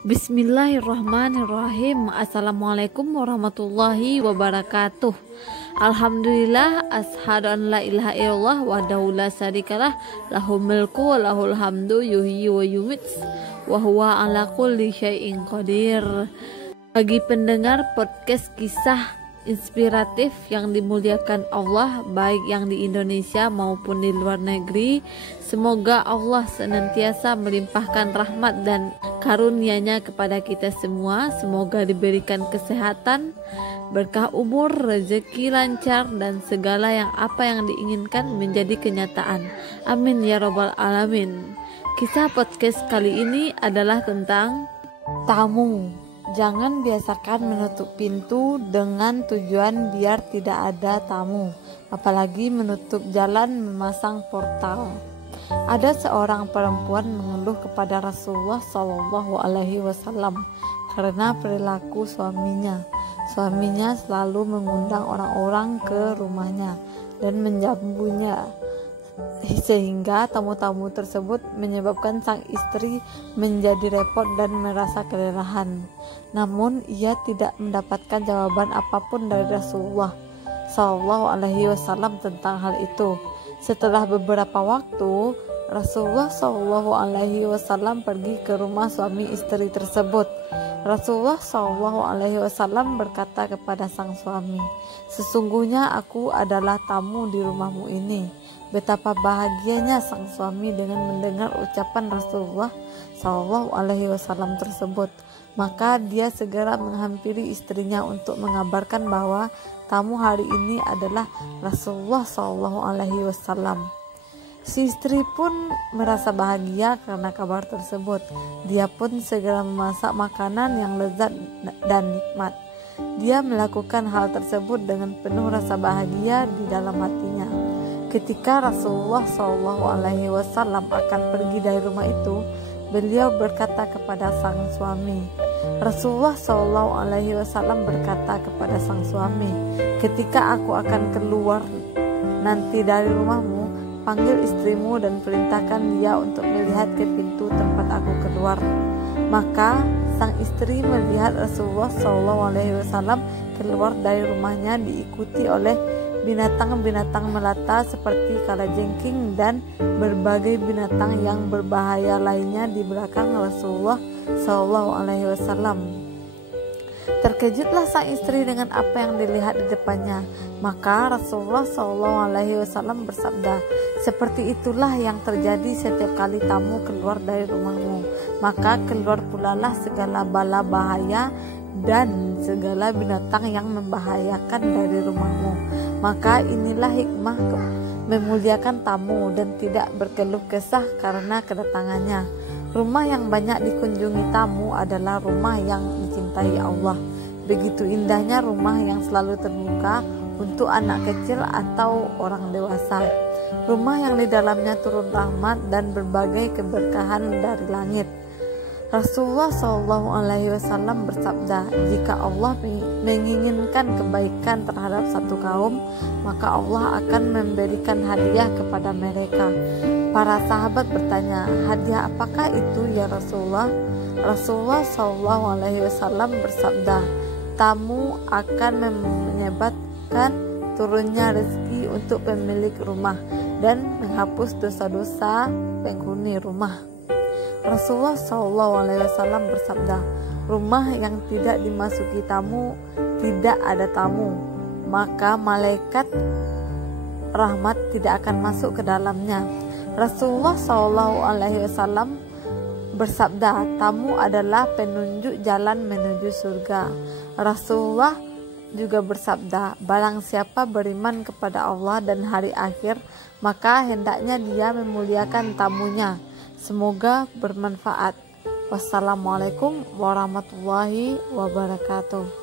Bismillahirrahmanirrahim. Assalamualaikum warahmatullahi wabarakatuh. Alhamdulillah, ashhadu an la ilaha illallah wahdahu la syarikalah, lahul mulku wa lahul hamdu yuhyi wa yumiits wa huwa ala kulli syai'in qadir. Bagi pendengar podcast kisah inspiratif yang dimuliakan Allah, baik yang di Indonesia maupun di luar negeri, semoga Allah senantiasa melimpahkan rahmat dan karunia-Nya kepada kita semua. Semoga diberikan kesehatan, berkah umur, rezeki lancar, dan segala apa yang diinginkan menjadi kenyataan. Amin ya robbal alamin. Kisah podcast kali ini adalah tentang tamu. Jangan biasakan menutup pintu dengan tujuan biar tidak ada tamu, apalagi menutup jalan memasang portal. Ada seorang perempuan mengeluh kepada Rasulullah SAW karena perilaku suaminya. Suaminya selalu mengundang orang-orang ke rumahnya dan menjamunya, sehingga tamu-tamu tersebut menyebabkan sang istri menjadi repot dan merasa kelelahan. Namun ia tidak mendapatkan jawaban apapun dari Rasulullah SAW tentang hal itu. Setelah beberapa waktu, Rasulullah SAW pergi ke rumah suami istri tersebut. Rasulullah SAW berkata kepada sang suami, "Sesungguhnya aku adalah tamu di rumahmu ini." Betapa bahagianya sang suami dengan mendengar ucapan Rasulullah SAW tersebut. Maka dia segera menghampiri istrinya untuk mengabarkan bahwa tamu hari ini adalah Rasulullah SAW. Si istri pun merasa bahagia karena kabar tersebut. Dia pun segera memasak makanan yang lezat dan nikmat. Dia melakukan hal tersebut dengan penuh rasa bahagia di dalam hatinya. Ketika Rasulullah SAW akan pergi dari rumah itu, beliau berkata kepada sang suami. Rasulullah SAW berkata kepada sang suami, "Ketika aku akan keluar nanti dari rumahmu, panggil istrimu dan perintahkan dia untuk melihat ke pintu tempat aku keluar." Maka sang istri melihat Rasulullah SAW keluar dari rumahnya diikuti oleh binatang-binatang melata seperti kalajengking dan berbagai binatang yang berbahaya lainnya di belakang Rasulullah SAW. Terkejutlah sang istri dengan apa yang dilihat di depannya. Maka Rasulullah SAW bersabda, "Seperti itulah yang terjadi setiap kali tamu keluar dari rumahmu. Maka keluar pulalah segala bala bahaya dan segala binatang yang membahayakan dari rumahmu." Maka inilah hikmah memuliakan tamu dan tidak berkeluh kesah karena kedatangannya. Rumah yang banyak dikunjungi tamu adalah rumah yang dicintai Allah. Begitu indahnya rumah yang selalu terbuka untuk anak kecil atau orang dewasa. Rumah yang di dalamnya turun rahmat dan berbagai keberkahan dari langit. Rasulullah SAW bersabda, "Jika Allah menginginkan kebaikan terhadap satu kaum, maka Allah akan memberikan hadiah kepada mereka." Para sahabat bertanya, "Hadiah apakah itu ya Rasulullah?" Rasulullah SAW bersabda, "Tamu akan menyebabkan turunnya rezeki untuk pemilik rumah dan menghapus dosa-dosa penghuni rumah." Rasulullah SAW bersabda, "Rumah yang tidak dimasuki tamu, tidak ada tamu, maka malaikat rahmat tidak akan masuk ke dalamnya." Rasulullah SAW bersabda, "Tamu adalah penunjuk jalan menuju surga." Rasulullah juga bersabda, "Barang siapa beriman kepada Allah dan hari akhir, maka hendaknya dia memuliakan tamunya." Semoga bermanfaat. Wassalamualaikum warahmatullahi wabarakatuh.